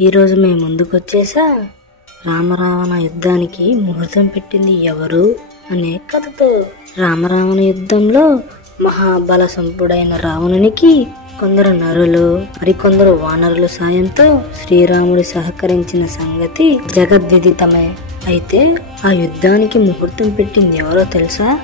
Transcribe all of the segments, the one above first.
ఈరోజు మేము ముందుకొచ్చేసా రామరావణ యుద్ధానికి ముహూర్తం పెట్టింది ఎవరు అనే కథతో. రామరావణ యుద్ధంలో మహాబల సంపుడైన రావణునికి కొందరు నరులు మరికొందరు వానరుల సాయంతో శ్రీరాముడు సహకరించిన సంగతి జగద్విదితమే. అయితే ఆ యుద్ధానికి ముహూర్తం పెట్టింది ఎవరో తెలుసా?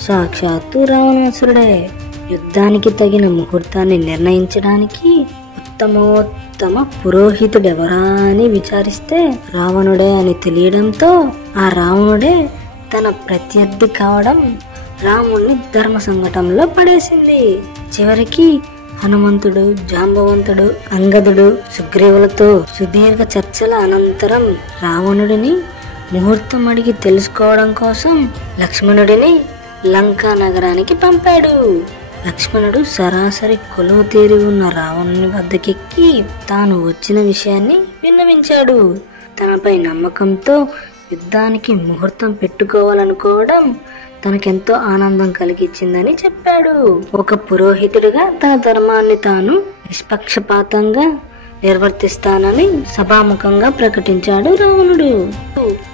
సాక్షాత్తు రావణాసురుడే. యుద్ధానికి తగిన ముహూర్తాన్ని నిర్ణయించడానికి ఉత్తమోత్తమ పురోహితుడెవరా అని విచారిస్తే రావణుడే అని తెలియడంతో ఆ రావణుడే తన ప్రత్యర్థి కావడం రాముణ్ణి ధర్మ సంకటంలో పడేసింది. చివరికి హనుమంతుడు, జాంబవంతుడు, అంగదుడు, సుగ్రీవులతో సుదీర్ఘ చర్చల అనంతరం రావణుడిని ముహూర్తం అడిగి తెలుసుకోవడం కోసం లక్ష్మణుడిని లంకా నగరానికి పంపాడు. లక్ష్మణుడు సరాసరి కొలువు తీరి ఉన్న రావణుని వద్దకెక్కి తాను వచ్చిన విషయాన్ని విన్నవించాడు. తనపై నమ్మకంతో యుద్ధానికి ముహూర్తం పెట్టుకోవాలనుకోవడం తనకెంతో ఆనందం కలిగించిందని చెప్పాడు. ఒక పురోహితుడిగా తన ధర్మాన్ని తాను నిష్పక్షపాతంగా నిర్వర్తిస్తానని సభాముఖంగా ప్రకటించాడు రావణుడు.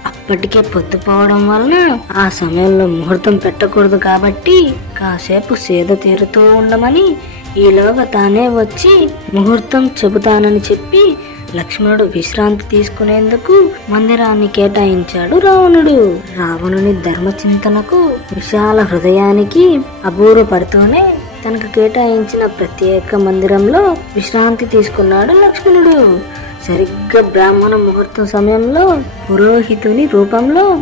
అప్పటికే పొద్దుపోవడం వలన ఆ సమయంలో ముహూర్తం పెట్టకూడదు కాబట్టి కాసేపు సేద తీరుతూ ఉండమని ఈలోగా తానే వచ్చి ముహూర్తం చెబుతానని చెప్పి లక్ష్మణుడు విశ్రాంతి తీసుకునేందుకు మందిరాన్ని కేటాయించాడు రావణుడు. రావణుని ధర్మచింతనకు విశాల హృదయానికి అబూరపడుతూనే తనకు కేటాయించిన ప్రత్యేక మందిరంలో విశ్రాంతి తీసుకున్నాడు లక్ష్మణుడు. సరిగ్గా బ్రాహ్మణ ముహూర్తం సమయంలో పురోహితుని రూపంలో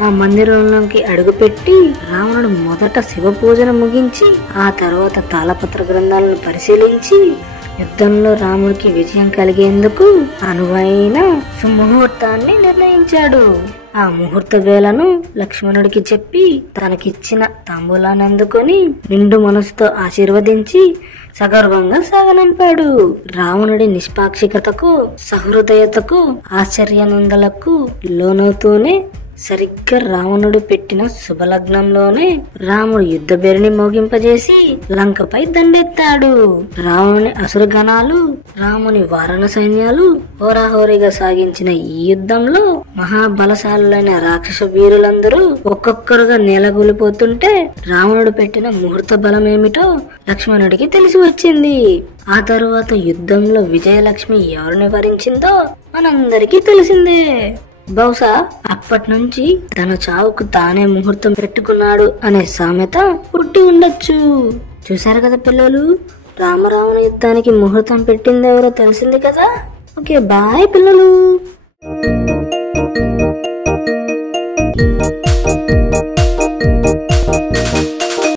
ఆ మందిరంలోకి అడుగుపెట్టి రావణుడు మొదట శివ పూజను ముగించి ఆ తర్వాత తాళపత్ర గ్రంథాలను పరిశీలించి యుద్ధంలో రాముడికి విజయం కలిగేందుకు అనువైన సుముహూర్తాన్ని నిర్ణయించాడు. ఆ ముహూర్త వేళను లక్ష్మణుడికి చెప్పి తనకిచ్చిన తాంబూలాన్ని అందుకొని నిండు మనసుతో ఆశీర్వదించి సగర్వంగా సాగనంపాడు. రావణుడి నిష్పాక్షికతకు సహృదయతకు ఆశ్చర్యానందలకు లోనవుతూనే సరిగ్గా రావణుడు పెట్టిన శుభలగ్నంలోనే రాముడు యుద్ధ బెరిని మోగింపజేసి లంకపై దండెత్తాడు. రావణుని అసురగణాలు రాముని వారణ సైన్యాలు హోరాహోరీగా సాగించిన ఈ యుద్ధంలో మహాబలశాలులైన రాక్షస వీరులందరూ ఒక్కొక్కరుగా నేలగూలిపోతుంటే రావణుడు పెట్టిన ముహూర్త బలమేమిటో లక్ష్మణుడికి తెలిసి వచ్చింది. ఆ తరువాత యుద్ధంలో విజయలక్ష్మి ఎవరిని వరించిందో మనందరికీ తెలిసిందే. బహుశా అప్పటి నుంచి తన చావుకు తానే ముహూర్తం పెట్టుకున్నాడు అనే సామెత పుట్టి ఉండొచ్చు. చూసారు కదా పిల్లలు, రామరావణ యుద్ధానికి ముహూర్తం పెట్టింది ఎవరో తెలిసింది కదా. ఓకే, బాయ్ పిల్లలు.